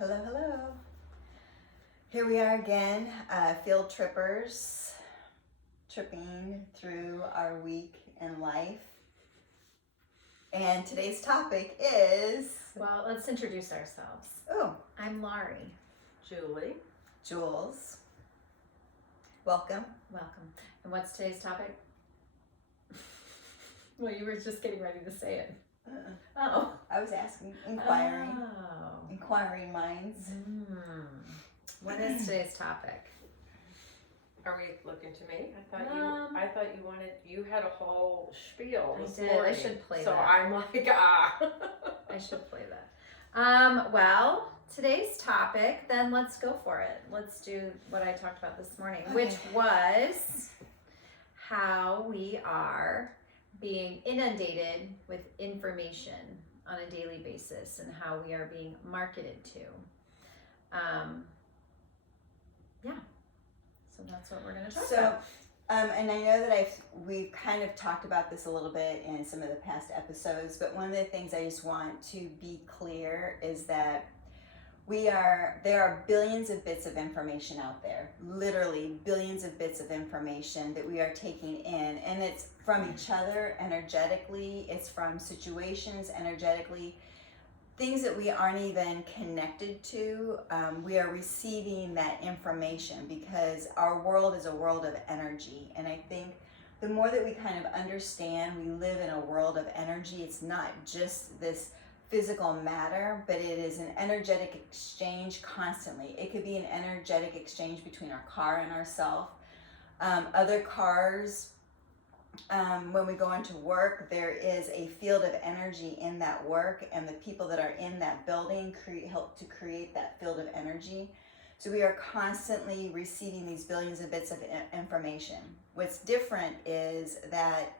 Hello, hello. Here we are again, field trippers, tripping through our week in life. And today's topic is... Well, let's introduce ourselves. Oh. I'm Laurie. Julie. Jules. Welcome. Welcome. And what's today's topic? Well, you were just getting ready to say it. Oh. I was asking, inquiring. Oh. Inquiring minds. What is today's topic? Are we looking to me? I thought you had a whole spiel this I did. morning. I should play so that. I'm like, ah. I should play that. Well, today's topic, then let's go for it. Let's do what I talked about this morning, which was how we are being inundated with information on a daily basis and how we are being marketed to. So that's what we're going to talk about. And I know that we've kind of talked about this a little bit in some of the past episodes, but one of the things I just want to be clear is that there are billions of bits of information out there, literally billions of bits of information that we are taking in, and it's from each other energetically, it's from situations energetically, things that we aren't even connected to. We are receiving that information because our world is a world of energy, and I think the more that we kind of understand we live in a world of energy, it's not just this physical matter, but it is an energetic exchange constantly. It could be an energetic exchange between our car and ourself. Other cars, when we go into work, there is a field of energy in that work, and the people that are in that building help to create that field of energy. So we are constantly receiving these billions of bits of information. What's different is that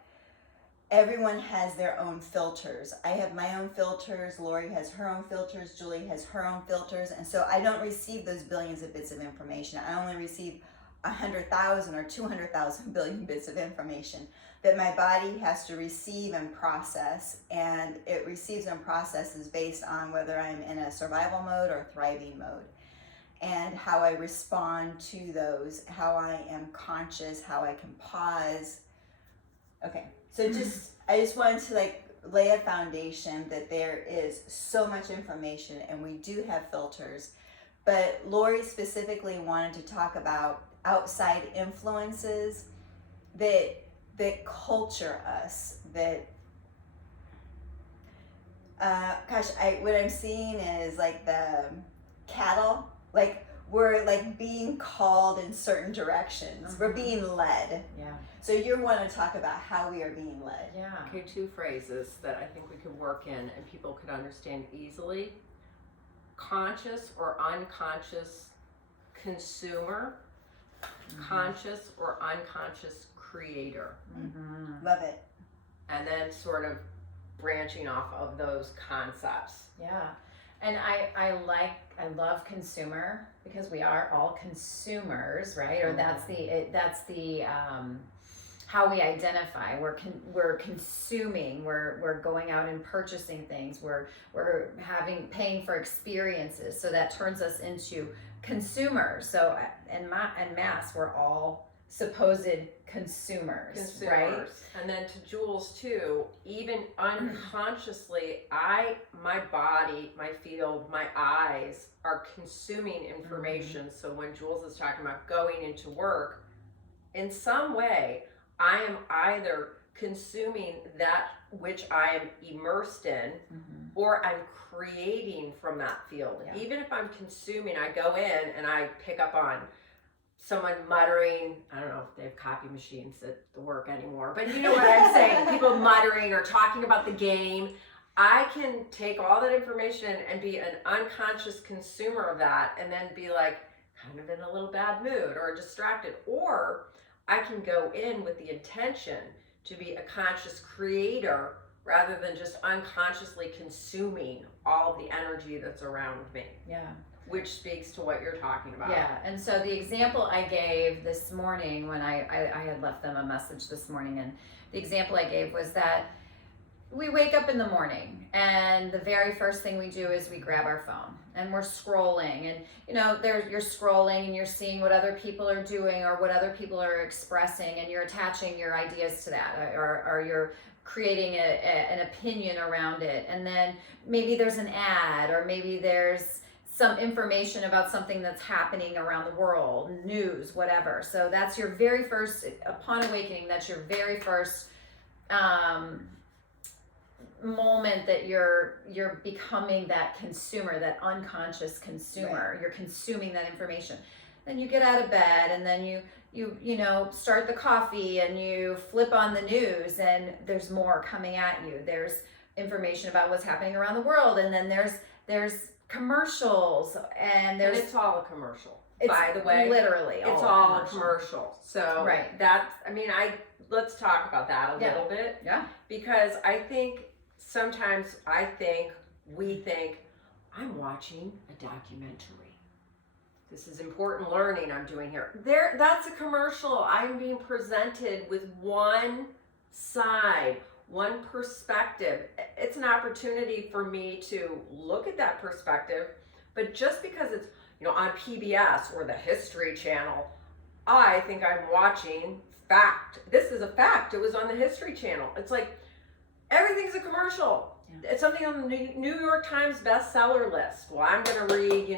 everyone has their own filters. I have my own filters, Lori has her own filters, Julie has her own filters, and so I don't receive those billions of bits of information. I only receive 100,000 or 200,000 billion bits of information that my body has to receive and process, and it receives and processes based on whether I'm in a survival mode or thriving mode, and how I respond to those, how I am conscious, how I can pause. Okay. So I just wanted to lay a foundation that there is so much information and we do have filters, but Lori specifically wanted to talk about outside influences that culture us, that what I'm seeing is like the cattle, like we're like being called in certain directions. We're being led. Yeah. So you want to talk about how we are being led. Yeah. Okay, two phrases that I think we could work in and people could understand easily. Conscious or unconscious consumer, conscious or unconscious creator. Love it. And then sort of branching off of those concepts. Yeah. And I love consumer because we are all consumers, right? Or that's the how we identify. We're consuming. We're going out and purchasing things. We're paying for experiences. So that turns us into consumers. So en masse, we're all supposed consumers, right? And then to Jules too, even unconsciously, my body, my field, my eyes are consuming information. So when Jules is talking about going into work, in some way, I am either consuming that which I am immersed in, or I'm creating from that field. Yeah. Even if I'm consuming, I go in and I pick up on someone muttering. I don't know if they have copy machines at the work anymore, but you know what I'm saying. People muttering or talking about the game. I can take all that information and be an unconscious consumer of that and then be like kind of in a little bad mood or distracted. Or I can go in with the intention to be a conscious creator rather than just unconsciously consuming all of the energy that's around me. Yeah. Which speaks to what you're talking about. Yeah, and so the example I gave this morning when I had left them a message this morning, and the example I gave was that we wake up in the morning and the very first thing we do is we grab our phone and we're scrolling, and you're scrolling and you're seeing what other people are doing or what other people are expressing, and you're attaching your ideas to that, or you're creating an opinion around it, and then maybe there's an ad, or maybe there's some information about something that's happening around the world, news, whatever. So that's your very first, upon awakening, that's your very first moment that you're becoming that consumer, that unconscious consumer. Right. You're consuming that information. Then you get out of bed, and then you start the coffee, and you flip on the news, and there's more coming at you. There's information about what's happening around the world, and then there's commercials, and it's all a commercial. By the way, literally, it's all a commercial. So right. Let's talk about that a little bit. Yeah. Because I think sometimes we think I'm watching a documentary. This is important learning I'm doing here. That's a commercial. I'm being presented with one side, one perspective. It's an opportunity for me to look at that perspective, but just because it's on PBS or the History Channel, I think I'm watching fact. This is a fact. It was on the History Channel. It's like everything's a commercial. Yeah. It's something on the New York Times bestseller list. Well, I'm going to read,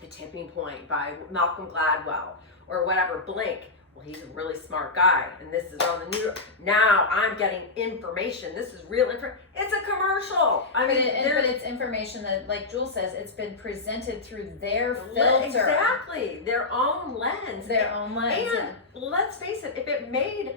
The Tipping Point by Malcolm Gladwell or whatever. Blink. Well, he's a really smart guy, and this is on the New York. Now I'm getting information. This is real information. It's a commercial. But it's information that, like Jules says, it's been presented through their filter. Exactly. Their own lens. And let's face it, if it made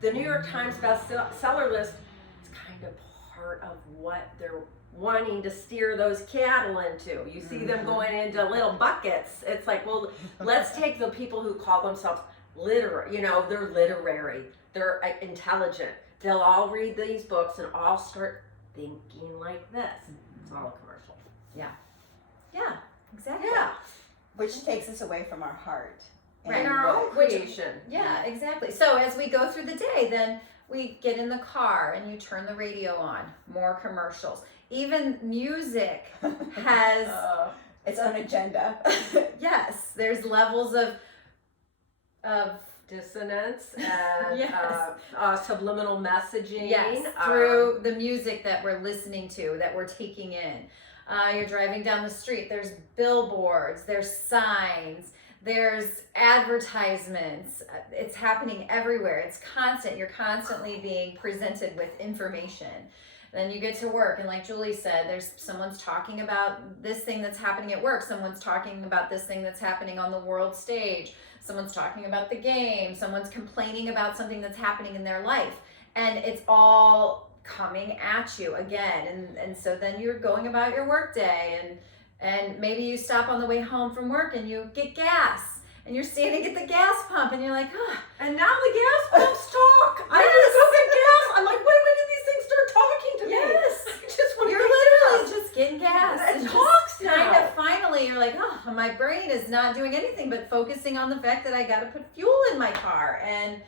the New York Times bestseller list, it's kind of part of what they're wanting to steer those cattle into. You see them going into little buckets. It's like, well, let's take the people who call themselves literary, they're literary, they're intelligent. They'll all read these books and all start thinking like this. It's all a commercial. Yeah. Yeah, exactly. Yeah. Which takes us away from our heart. And our own creation. Yeah, exactly. So as we go through the day, then we get in the car and you turn the radio on, more commercials. Even music has its own agenda. Yes, there's levels of dissonance and subliminal messaging. Yes, through the music that we're listening to, that we're taking in. You're driving down the street, there's billboards, there's signs, there's advertisements. It's happening everywhere. It's constant. You're constantly being presented with information. Then you get to work, and like Julie said, someone's talking about this thing that's happening at work. Someone's talking about this thing that's happening on the world stage. Someone's talking about the game. Someone's complaining about something that's happening in their life. And it's all coming at you again. And so then you're going about your work day, and maybe you stop on the way home from work and you get gas. And you're standing at the gas pump, and you're like, and now the gas pumps talk. I just go get gas. I'm like, when did these things start talking to me? Yes. I just want to You're literally just getting gas. It talks now. Kind of finally, you're like, my brain is not doing anything but focusing on the fact that I got to put fuel in my car. And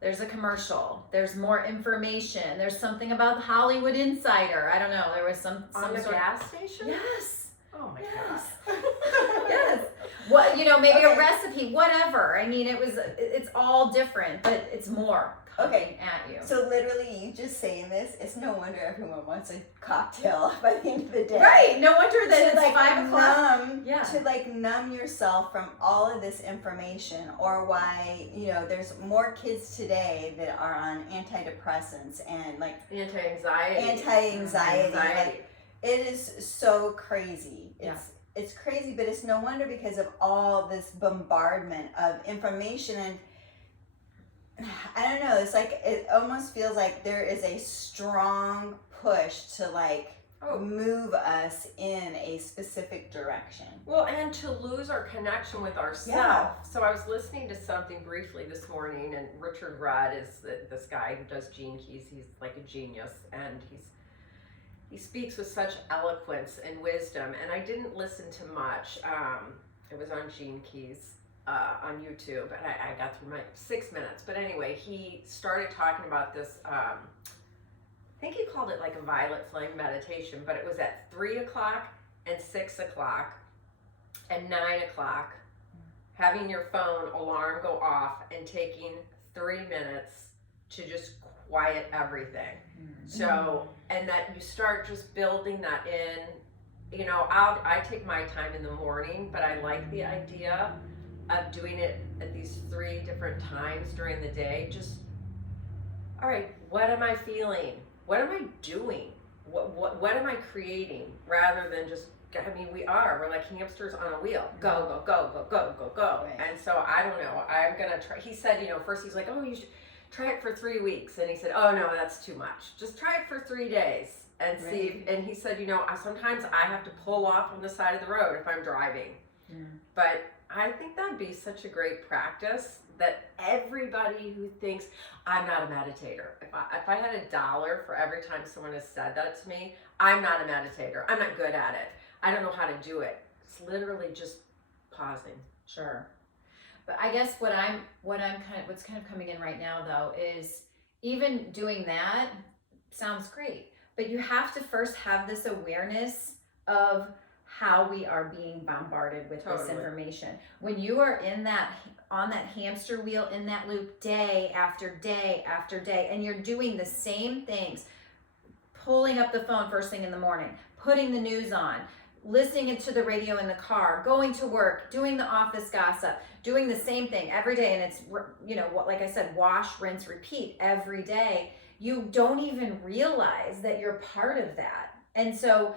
there's a commercial. There's more information. There's something about the Hollywood Insider. I don't know. There was some on the gas station. Yes. Oh my God. Yes. What, maybe a recipe, whatever. I mean, it's all different, but it's more coming at you. So literally, you just saying this, it's no wonder everyone wants a cocktail by the end of the day. Right. No wonder that it's 5 o'clock. To numb yourself from all of this information, or why, there's more kids today that are on antidepressants and anti-anxiety. Like, it is so crazy. It's crazy, but it's no wonder because of all this bombardment of information. And I don't know, it's like, it almost feels like there is a strong push to move us in a specific direction. Well, and to lose our connection with ourselves. Yeah. So I was listening to something briefly this morning, and Richard Rudd is this guy who does Gene Keys. He's like a genius, and he speaks with such eloquence and wisdom, and I didn't listen to much. It was on Gene Keys on YouTube, and I got through my 6 minutes. But anyway, he started talking about this, I think he called it like a violet flame meditation, but it was at 3 o'clock and 6 o'clock and 9 o'clock, having your phone alarm go off and taking 3 minutes to just quiet everything. So, and that you start just building that in. You know, I take my time in the morning, but I like the idea of doing it at these 3 different times during the day. Just, all right, what am I feeling? What am I doing? What am I creating? Rather than just, I mean, we're like hamsters on a wheel. Go, go, go, go, go, go, go. Right. And so I don't know. I'm gonna try. He said, you know, first he's like, oh, you should try it for 3 weeks, and he said, oh no, that's too much. Just try it for 3 days and see. And he said, you know, sometimes I have to pull off on the side of the road if I'm driving. But I think that'd be such a great practice that everybody who thinks I'm not a meditator, if I had $1 for every time someone has said that to me, I'm not a meditator, I'm not good at it, I don't know how to do it. It's literally just pausing. Sure. But I guess what's kind of coming in right now though is even doing that sounds great, but you have to first have this awareness of how we are being bombarded with this information. When you are on that hamster wheel, in that loop day after day after day, and you're doing the same things, pulling up the phone first thing in the morning, putting the news on, listening to the radio in the car, going to work, doing the office gossip, doing the same thing every day, and it's, you know, what, like I said, wash, rinse, repeat every day, you don't even realize that you're part of that. And so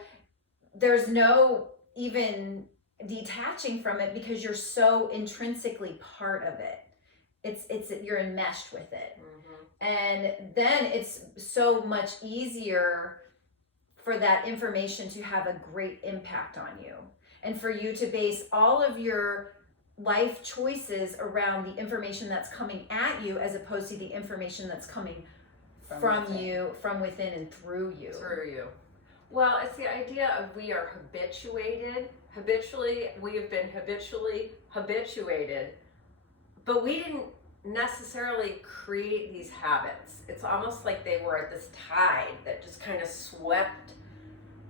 there's no even detaching from it because you're so intrinsically part of it. It's you're enmeshed with it. And then it's so much easier for that information to have a great impact on you, and for you to base all of your life choices around the information that's coming at you as opposed to the information that's coming from you, from within and through you. Well, it's the idea of we are habitually, we have been habituated, but we didn't necessarily create these habits. It's almost like they were at this tide that just kind of swept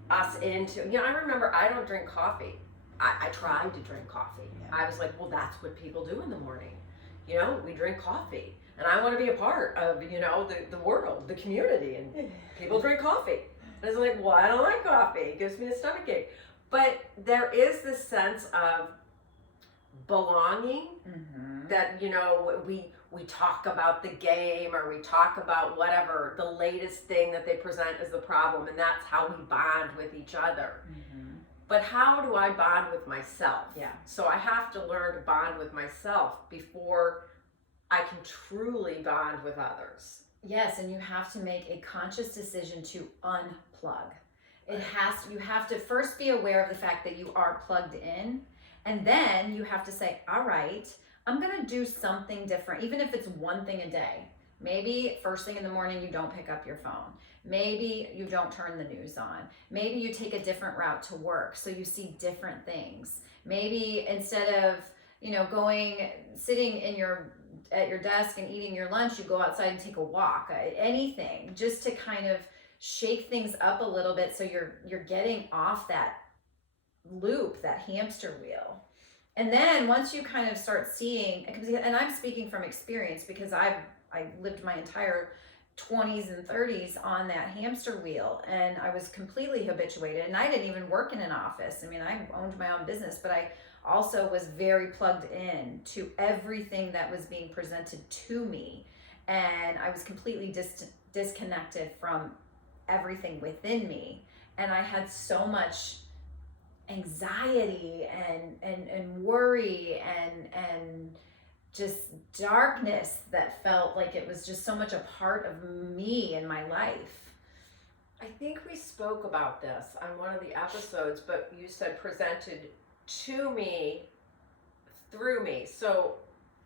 us into, you know, I remember I don't drink coffee. I tried to drink coffee. Yeah. I was like, well, that's what people do in the morning. You know, we drink coffee. And I want to be a part of, you know, the world, the community, and people drink coffee. And I was like, well, I don't like coffee. It gives me a stomachache. But there is this sense of belonging that, you know, we talk about the game, or we talk about whatever, the latest thing that they present as the problem, and that's how we bond with each other. But how do I bond with myself? Yeah. So I have to learn to bond with myself before I can truly bond with others. Yes, and you have to make a conscious decision to unplug. You have to first be aware of the fact that you are plugged in, and then you have to say, all right, I'm gonna do something different, even if it's one thing a day. Maybe first thing in the morning you don't pick up your phone. Maybe you don't turn the news on. Maybe you take a different route to work so you see different things. Maybe instead of, you know, sitting at your desk and eating your lunch, you go outside and take a walk. Anything, just to kind of shake things up a little bit so you're getting off that loop, that hamster wheel. And then once you kind of start seeing, and I'm speaking from experience because I lived my entire 20s and 30s on that hamster wheel, and I was completely habituated, and I didn't even work in an office. I mean, I owned my own business, but I also was very plugged in to everything that was being presented to me, and I was completely disconnected from everything within me, and I had so much anxiety and worry and just darkness that felt like it was just so much a part of me in my life. I think we spoke about this on one of the episodes, but you said presented to me, through me. So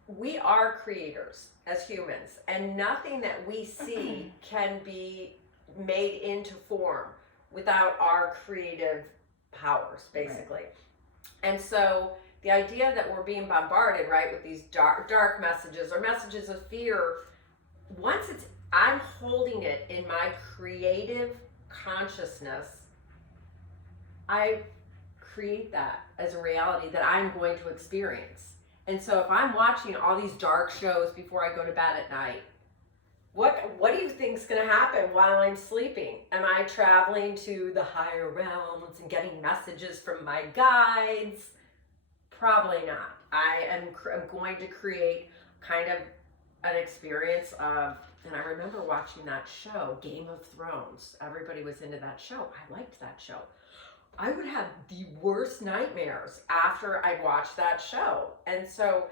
we are creators as humans, and nothing that we see can be made into form without our creative powers, basically. Right. And so the idea that we're being bombarded, right, with these dark messages or messages of fear, once I'm holding it in my creative consciousness, I create that as a reality that I'm going to experience. And so if I'm watching all these dark shows before I go to bed at night, what do you think is going to happen while I'm sleeping? Am I traveling to the higher realms and getting messages from my guides? Probably not. I'm going to create kind of an experience of, and I remember watching that show, Game of Thrones. Everybody was into that show. I liked that show. I would have the worst nightmares after I'd watched that show. And so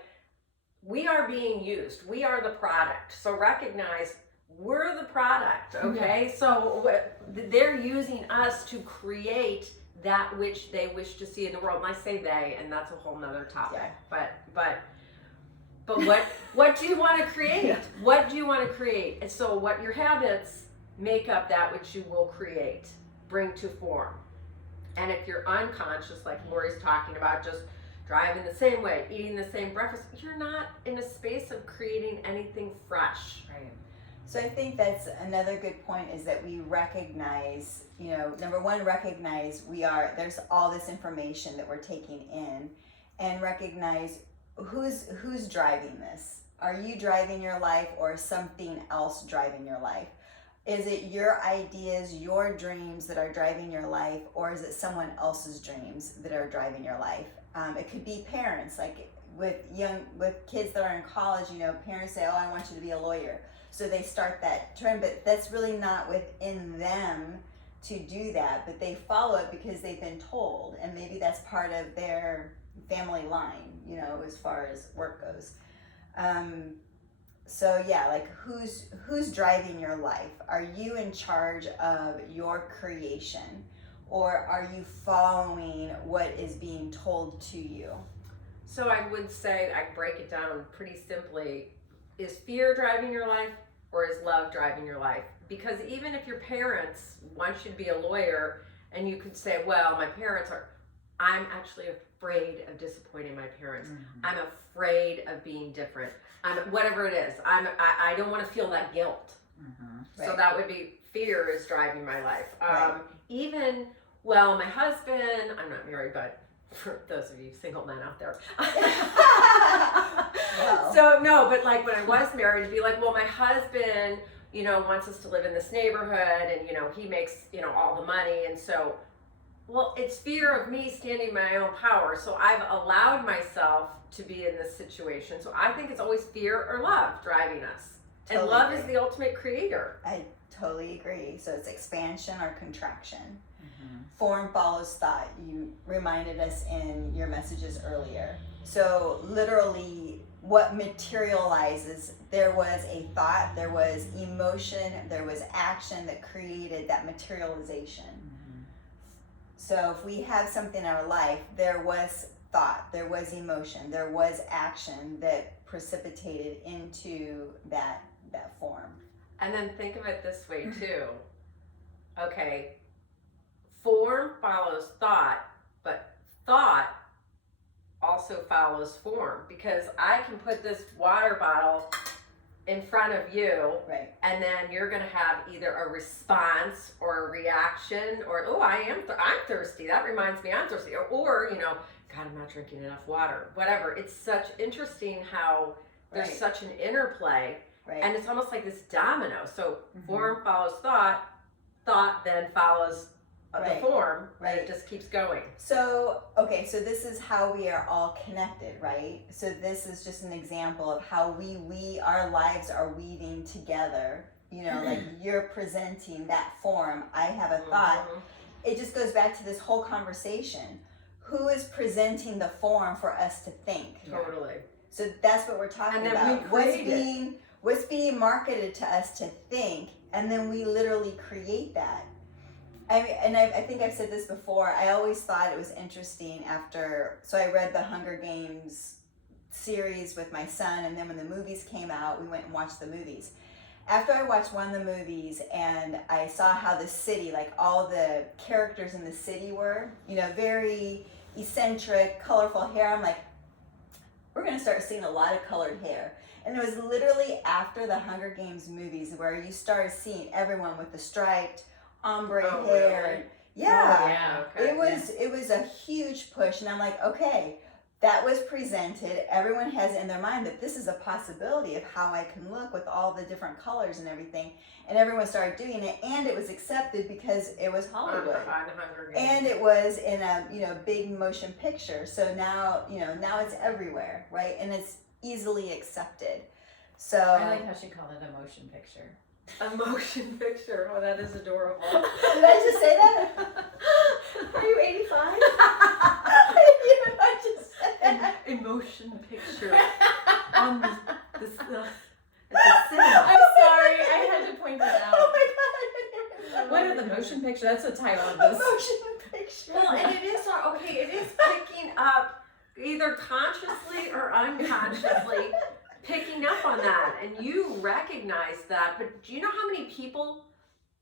we are being used. We are the product. So recognize we're the product, okay? Yeah. So they're using us to create that which they wish to see in the world. And I say they, and that's a whole nother topic. Yeah. But what do you want to create? Yeah. What do you want to create? And so what your habits make up that which you will create, bring to form. And if you're unconscious, like Lori's talking about, just driving the same way, eating the same breakfast, you're not in a space of creating anything fresh. Right. So I think that's another good point, is that we recognize, number one, recognize there's all this information that we're taking in, and recognize who's driving this. Are you driving your life, or is something else driving your life? Is it your ideas, your dreams that are driving your life, or is it someone else's dreams that are driving your life? It could be parents, like with kids that are in college, parents say, oh, I want you to be a lawyer. So they start that trend, but that's really not within them to do that, but they follow it because they've been told, and maybe that's part of their family line, as far as work goes. So yeah, like who's driving your life? Are you in charge of your creation, or are you following what is being told to you? So I would say, I break it down pretty simply. Is fear driving your life, or is love driving your life? Because even if your parents want you to be a lawyer, and you could say, well, my parents are, I'm actually afraid of disappointing my parents. Mm-hmm. I'm afraid of being different. Whatever it is, I don't want to feel that guilt. Mm-hmm. Right. So that would be, fear is driving my life. Right. Even, well, my husband, I'm not married, but for those of you single men out there. Well. So no, but like when I was married, it'd be like, well, my husband, wants us to live in this neighborhood, and he makes, all the money, and so, well, it's fear of me standing in my own power. So I've allowed myself to be in this situation. So I think it's always fear or love driving us. Totally and love agree. Is the ultimate creator. I totally agree. So it's expansion or contraction. Mm-hmm. Form follows thought. You reminded us in your messages earlier. So literally what materializes, there was a thought, there was emotion, there was action that created that materialization. Mm-hmm. So if we have something in our life, there was thought, there was emotion, there was action that precipitated into that form. And then think of it this way too. Okay, form follows thought, but thought also follows form, because I can put this water bottle in front of you, right, and then you're going to have either a response or a reaction, or I'm thirsty, that reminds me I'm thirsty, or God, I'm not drinking enough water, whatever. It's such interesting how there's right. such an interplay, right. and it's almost like this domino. So mm-hmm. form follows thought then follows right. the form, right. and it just keeps going. So, okay, so this is how we are all connected, right? So this is just an example of how our lives are weaving together. Like you're presenting that form. I have a thought. Mm-hmm. It just goes back to this whole conversation. Who is presenting the form for us to think? Totally. So that's what we're talking about. What's being marketed to us to think, and then we literally create that. I think I've said this before. I always thought it was interesting so I read the Hunger Games series with my son, and then when the movies came out, we went and watched the movies. After I watched one of the movies and I saw how the city, like all the characters in the city were, very eccentric, colorful hair, I'm like, we're going to start seeing a lot of colored hair. And it was literally after the Hunger Games movies where you started seeing everyone with the striped ombre hair. Yeah. Oh, yeah. Okay. It was a huge push, and I'm like, okay, that was presented. Everyone has in their mind that this is a possibility of how I can look with all the different colors and everything, and everyone started doing it, and it was accepted because it was Hollywood, On Hunger Games. and it was in a big motion picture. So now now it's everywhere, right? And it's easily accepted. So I like how she called it a motion picture. A motion picture. Oh, that is adorable. Did I just say that? Are you 85? I just said that. A motion picture on the at the cinema. I'm sorry, I had to point that out. Oh my god! What are the motion picture? That's the title of A this. motion picture. Well, and it is okay. It is picking up either consciously or unconsciously picking up on that, and you recognize that. But do you know how many people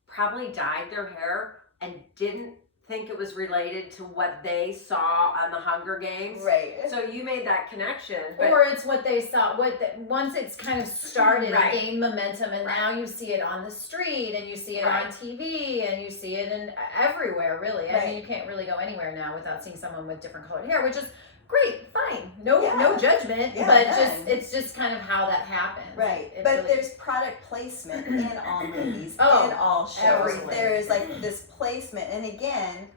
probably dyed their hair and didn't think it was related to what they saw on the Hunger Games? Right. So you made that connection. But Or it's what they saw. Once it's kind of started, Right. it gained momentum, and Right. now you see it on the street, and you see it Right. on TV, and you see it in everywhere. Really, I Right. mean, you can't really go anywhere now without seeing someone with different colored hair, which is great, fine, no Yeah. judgment, Yeah, but none. it's just kind of how that happens. Right, It but really- there's product placement in all movies, Oh, in all shows. everything. There's like this placement, and again,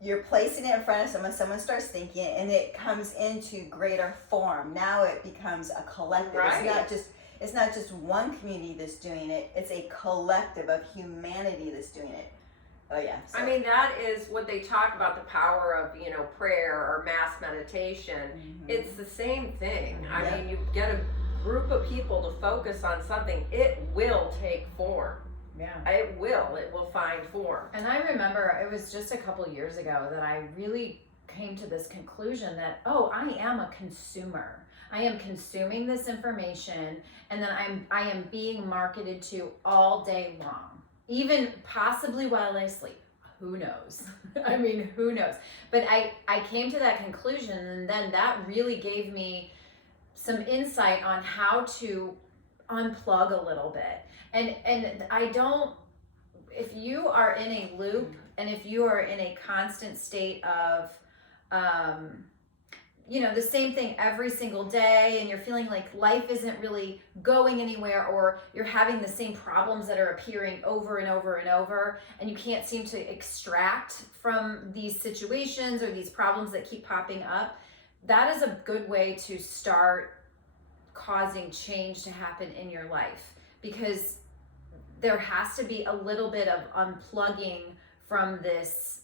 you're placing it in front of someone starts thinking it, and it comes into greater form. Now it becomes a collective. Right. It's not just one community that's doing it, it's a collective of humanity that's doing it. Oh yeah. So. I mean, that is what they talk about, the power of, prayer or mass meditation. Mhm. It's the same thing. I Yeah. mean, you get a group of people to focus on something, it will take form. yeah. It will find form. And I remember it was just a couple years ago that I really came to this conclusion that, oh, I am a consumer. I am consuming this information, and then I am being marketed to all day long, even possibly while I sleep. Who knows? I mean, who knows? But I came to that conclusion, and then that really gave me some insight on how to unplug a little bit. And I don't, if you are in a loop and if you are in a constant state of the same thing every single day, and you're feeling like life isn't really going anywhere, or you're having the same problems that are appearing over and over and over, and you can't seem to extract from these situations or these problems that keep popping up, that is a good way to start causing change to happen in your life, because there has to be a little bit of unplugging from this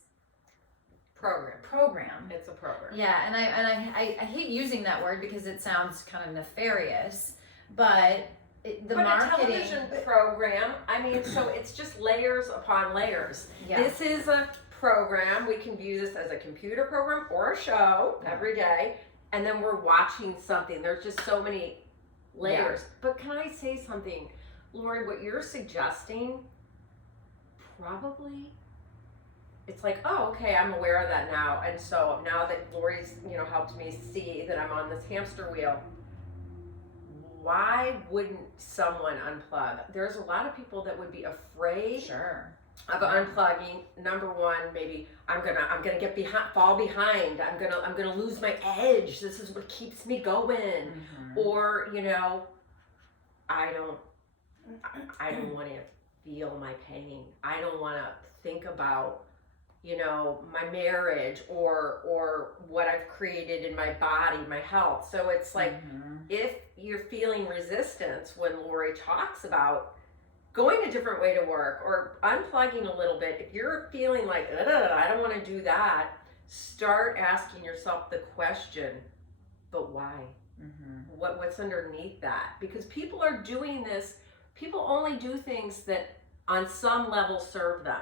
program. It's a program. Yeah, and I hate using that word because it sounds kind of nefarious, but the But marketing. a television program, I mean, so it's just layers upon layers. Yeah. This is a program. We can view this as a computer program or a show every day, and then we're watching something. There's just so many layers. Yeah. But can I say something, Lori? What you're suggesting, probably, it's like, oh, okay, I'm aware of that now. And so now that Lori's, helped me see that I'm on this hamster wheel, why wouldn't someone unplug? There's a lot of people that would be afraid Sure. of unplugging. Number one, maybe I'm gonna get fall behind. I'm gonna lose my edge. This is what keeps me going. Mm-hmm. Or I don't want to feel my pain. I don't want to think about my marriage or what I've created in my body, my health. So it's like, if you're feeling resistance when Lori talks about going a different way to work or unplugging a little bit, if you're feeling like, I don't want to do that, start asking yourself the question, but why? What's underneath that? Because people are doing this, people only do things that on some level serve them.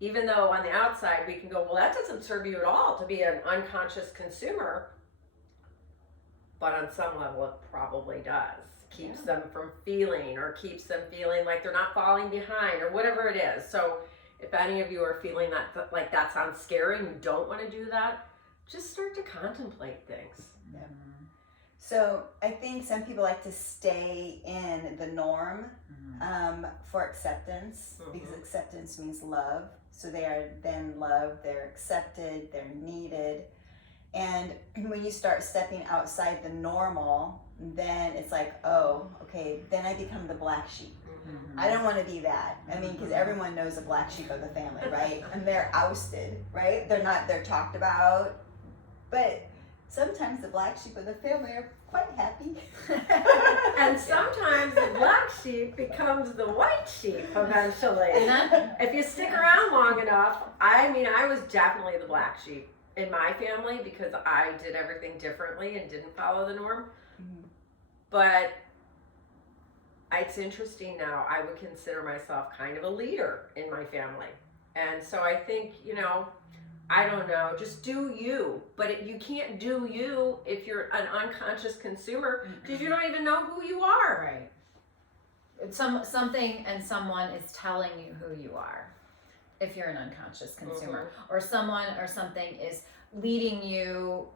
Even though on the outside we can go, well, that doesn't serve you at all to be an unconscious consumer. But on some level it probably does. Keeps them from feeling, or keeps them feeling like they're not falling behind, or whatever it is. So if any of you are feeling that sounds scary and you don't want to do that, just start to contemplate things. Yeah. So I think some people like to stay in the norm for acceptance, because acceptance means love. So they are then loved, they're accepted, they're needed. And when you start stepping outside the normal, then it's like, oh, okay, then I become the black sheep. I don't want to be that. I mean, because everyone knows the black sheep of the family, right? And they're ousted, right? They're talked about. But sometimes the black sheep of the family are quite happy. And sometimes the black sheep becomes the white sheep eventually. If you stick around long enough, I mean, I was definitely the black sheep in my family because I did everything differently and didn't follow the norm. But it's interesting now, I would consider myself kind of a leader in my family. And so I think, I don't know, just do you. But you can't do you if you're an unconscious consumer because you don't even know who you are. Right. It's something and someone is telling you who you are if you're an unconscious consumer. Or someone or something is leading you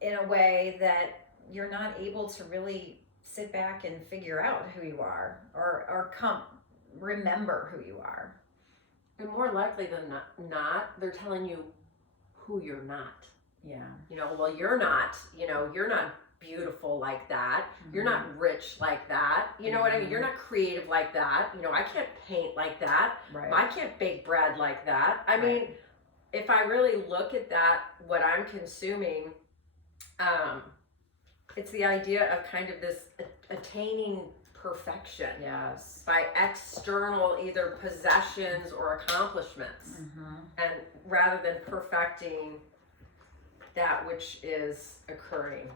in a way that you're not able to really sit back and figure out who you are or remember who you are. And more likely than not, they're telling you who you're not. Yeah. Well, you're not beautiful like that. You're not rich like that. You know what I mean? You're not creative like that. I can't paint like that. Right. I can't bake bread like that. I mean, if I really look at that, what I'm consuming, it's the idea of kind of this attaining perfection. Yes. By external either possessions or accomplishments. And rather than perfecting that which is occurring.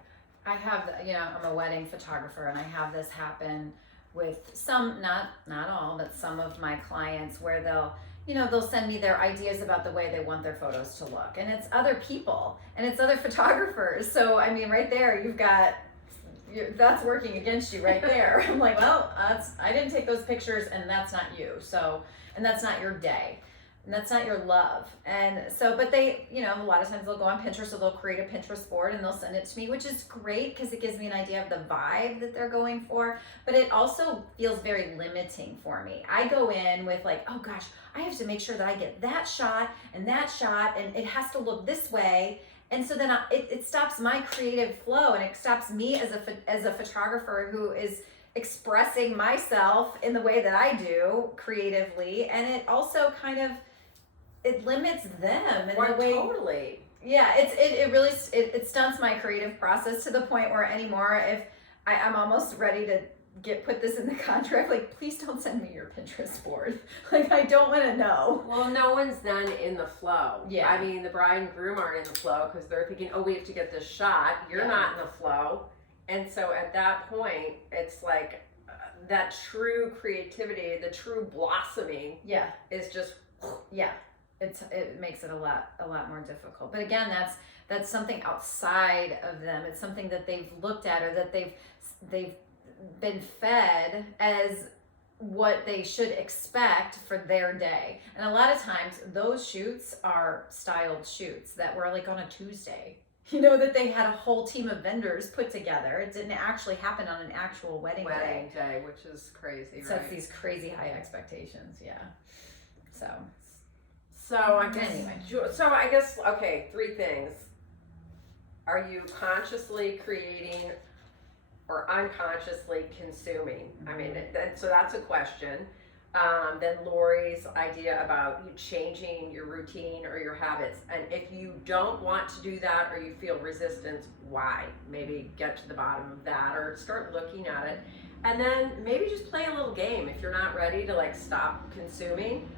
I have, I'm a wedding photographer and I have this happen with some, not all, but some of my clients where they'll send me their ideas about the way they want their photos to look. And it's other people and it's other photographers. So, I mean, right there, that's working against you right there. I'm like, well, I didn't take those pictures and that's not you. So, and that's not your day. And that's not your love. And so, but they, a lot of times they'll go on Pinterest, so they'll create a Pinterest board and they'll send it to me, which is great because it gives me an idea of the vibe that they're going for. But it also feels very limiting for me. I go in with like, oh gosh, I have to make sure that I get that shot and it has to look this way. And so then it stops my creative flow and it stops me as a photographer who is expressing myself in the way that I do creatively. And it also kind of, it limits them in the way. Totally. Yeah, it really stunts my creative process to the point where anymore, if I'm almost ready to put this in the contract, like, please don't send me your Pinterest board. Like, I don't want to know. Well, no one's then in the flow. Yeah. I mean, the bride and groom aren't in the flow because they're thinking, oh, we have to get this shot. You're not in the flow. And so at that point, it's like that true creativity, the true blossoming is just, it makes it a lot more difficult. But again, that's something outside of them. It's something that they've looked at or that they've been fed as what they should expect for their day. And a lot of times those shoots are styled shoots that were like on a Tuesday. That they had a whole team of vendors put together. It didn't actually happen on an actual wedding day, which is crazy, so right? It's these crazy high expectations, So I guess, okay, three things. Are you consciously creating or unconsciously consuming? I mean, so that's a question. Then Lori's idea about you changing your routine or your habits. And if you don't want to do that or you feel resistance, why? Maybe get to the bottom of that or start looking at it. And then maybe just play a little game if you're not ready to like stop consuming.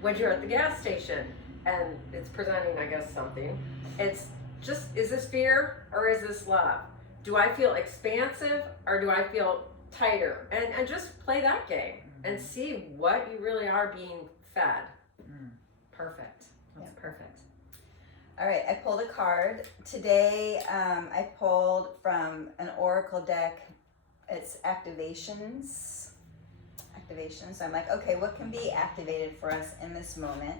When you're at the gas station and it's presenting, I guess, something, it's just, is this fear or is this love? Do I feel expansive or do I feel tighter? And just play that game and see what you really are being fed. Perfect. That's perfect. All right, I pulled a card. Today I pulled from an oracle deck. It's activations. So I'm like, okay, what can be activated for us in this moment?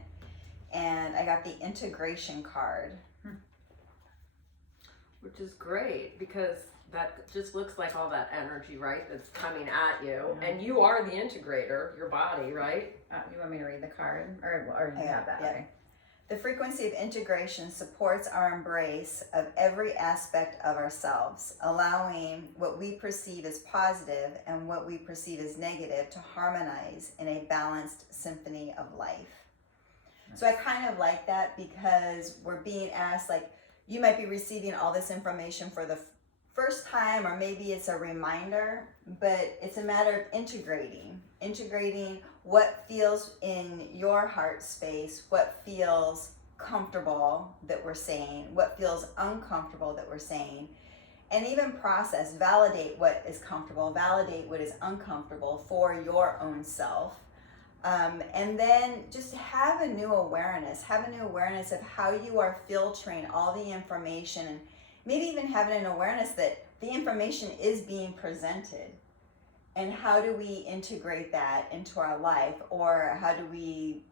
And I got the integration card. Which is great because that just looks like all that energy, right? That's coming at you. And you are the integrator, your body, right? You want me to read the card? Or you have that? Yeah. Okay. The frequency of integration supports our embrace of every aspect of ourselves, allowing what we perceive as positive and what we perceive as negative to harmonize in a balanced symphony of life. So I kind of like that because we're being asked, like, you might be receiving all this information for the first time, or maybe it's a reminder, but it's a matter of integrating what feels in your heart space, what feels comfortable that we're saying, what feels uncomfortable that we're saying, and even process, validate what is comfortable, validate what is uncomfortable for your own self. And then just have a new awareness of how you are filtering all the information, and maybe even having an awareness that the information is being presented. And how do we integrate that into our life? Or how do we,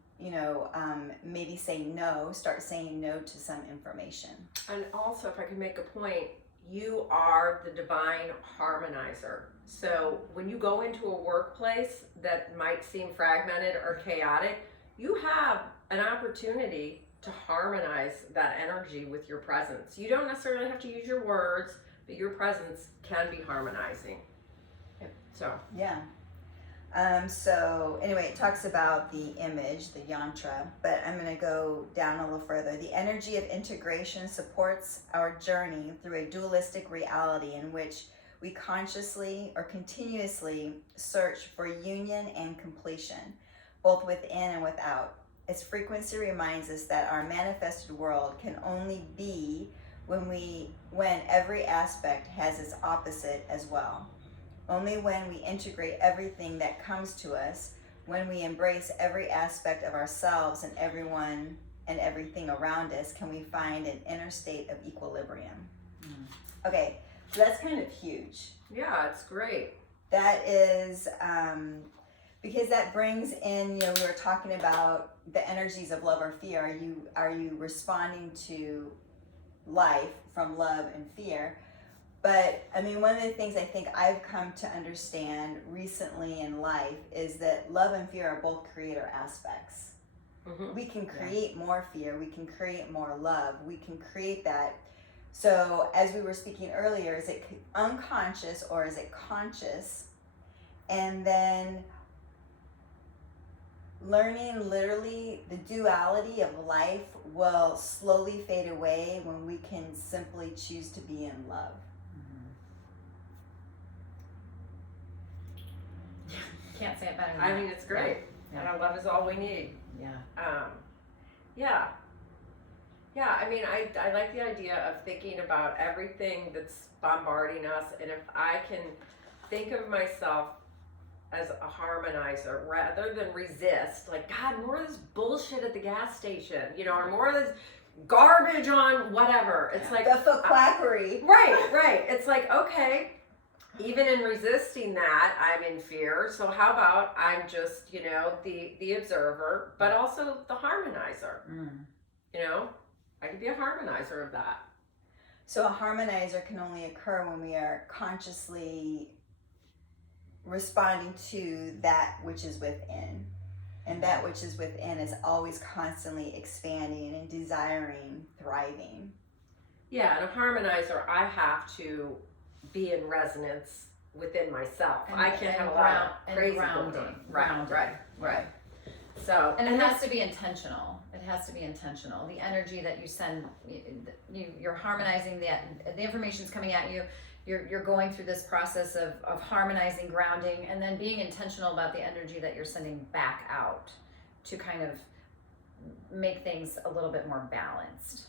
maybe start saying no to some information? And also, if I could make a point, you are the divine harmonizer. So when you go into a workplace that might seem fragmented or chaotic, you have an opportunity to harmonize that energy with your presence. You don't necessarily have to use your words, but your presence can be harmonizing. So yeah. So anyway, it talks about the image, the yantra, but I'm going to go down a little further. The energy of integration supports our journey through a dualistic reality in which we consciously or continuously search for union and completion, both within and without. Its frequency reminds us that our manifested world can only be when every aspect has its opposite as well. Only when we integrate everything that comes to us, when we embrace every aspect of ourselves and everyone and everything around us, can we find an inner state of equilibrium. Okay, so that's kind of huge. yeah, it's great. That is because that brings in, we were talking about the energies of love or fear. Are you responding to life from love and fear? But I mean, one of the things I think I've come to understand recently in life is that love and fear are both creator aspects. Mm-hmm. We can create more fear, we can create more love, we can create that. So as we were speaking earlier, is it unconscious or is it conscious? And then learning literally the duality of life will slowly fade away when we can simply choose to be in love. Can't say it better than I that. mean, it's great. And our love is all we need. Yeah, I mean, I like the idea of thinking about everything that's bombarding us, and if I can think of myself as a harmonizer rather than resist, like, God, more of this bullshit at the gas station, or more of this garbage on whatever. It's like the foot quackery. Right. It's like, okay, even in resisting that, I'm in fear. So how about I'm just, the observer, but also the harmonizer. I could be a harmonizer of that. So a harmonizer can only occur when we are consciously responding to that which is within. And that which is within is always constantly expanding and desiring, thriving. Yeah, and a harmonizer, I have to be in resonance within myself. I can't have a lot of crazy grounding. Right. So, and it has to be intentional. It has to be intentional. The energy that you send, you're harmonizing the information's coming at you. You're going through this process of harmonizing, grounding, and then being intentional about the energy that you're sending back out to kind of make things a little bit more balanced.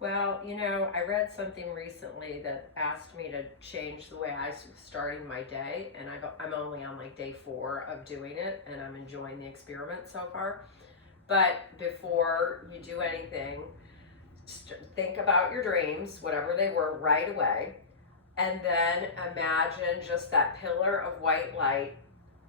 Well, I read something recently that asked me to change the way I was starting my day, and I'm only on like day 4 of doing it, and I'm enjoying the experiment so far. But before you do anything, think about your dreams, whatever they were, right away, and then imagine just that pillar of white light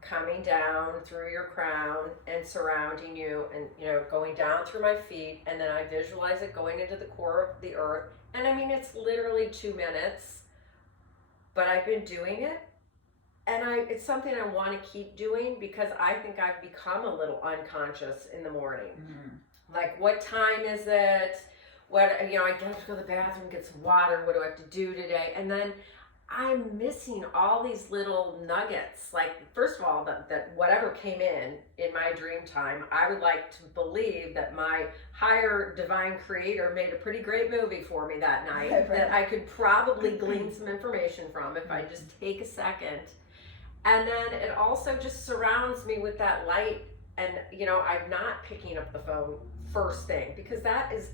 coming down through your crown and surrounding you, and going down through my feet, and then I visualize it going into the core of the earth, And I mean, it's literally 2 minutes, but I've been doing it. And it's something I want to keep doing because I think I've become a little unconscious in the morning. Like, what time is it? What, I get up to go to the bathroom, get some water. What do I have to do today? And then I'm missing all these little nuggets. Like, first of all, that whatever came in my dream time, I would like to believe that my higher divine creator made a pretty great movie for me that night Right. that I could probably glean some information from if I just take a second. And then it also just surrounds me with that light. And, I'm not picking up the phone first thing because that is...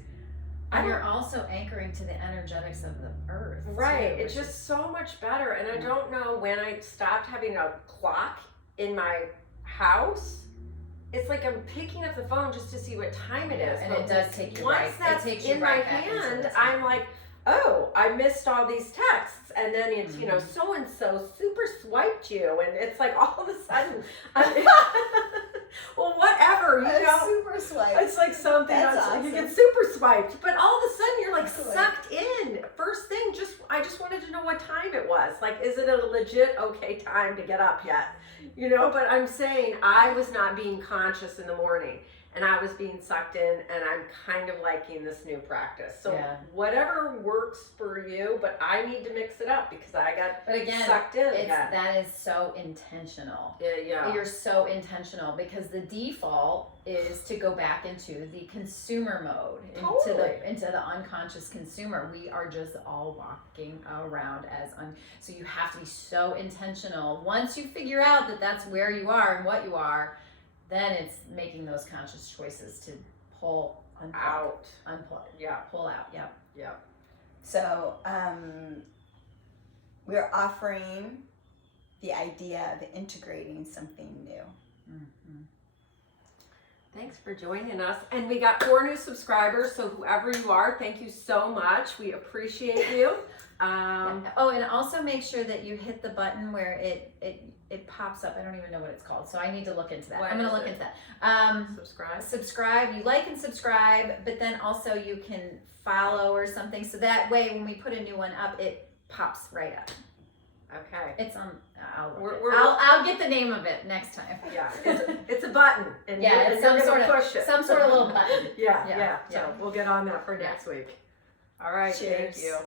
And you're also anchoring to the energetics of the earth. Right. Too, It's just so much better. And I don't know when I stopped having a clock in my house. It's like I'm picking up the phone just to see what time it is. And but it does take you once right. that's it takes you in right my back into hand, this. I'm like, oh, I missed all these texts. And then it's, so and so super swiped you. And it's like all of a sudden, well, whatever, super swipe. It's like something That's else. awesome. You get super swiped, but all of a sudden you're like Totally. sucked in. First thing, I just wanted to know what time it was. Like, is it a legit okay time to get up yet? But I'm saying I was not being conscious in the morning, and I was being sucked in, and I'm kind of liking this new practice. So whatever works for you, but I need to mix it up because I got sucked in. That is so intentional. Yeah. You're so intentional because the default is to go back into the consumer mode, into the unconscious consumer. We are just all walking around as so you have to be so intentional. Once you figure out that that's where you are and what you are, then it's making those conscious choices to pull out. Unplug. Yeah. Pull out. Yep. Yeah. So we're offering the idea of integrating something new. Mm-hmm. Thanks for joining us. And we got 4 new subscribers, so whoever you are, thank you so much. We appreciate you. Oh, and also make sure that you hit the button where it pops up. I don't even know what it's called, so I need to look into that. I'm going to look into that. Subscribe. You like and subscribe, but then also you can follow or something, so that way when we put a new one up, it pops right up. Okay. It's on. I'll get the name of it next time. Yeah, it's a button, and it's some sort of push it. Some sort of little button. Yeah. So we'll get on that for next week. All right. Cheers. Thank you.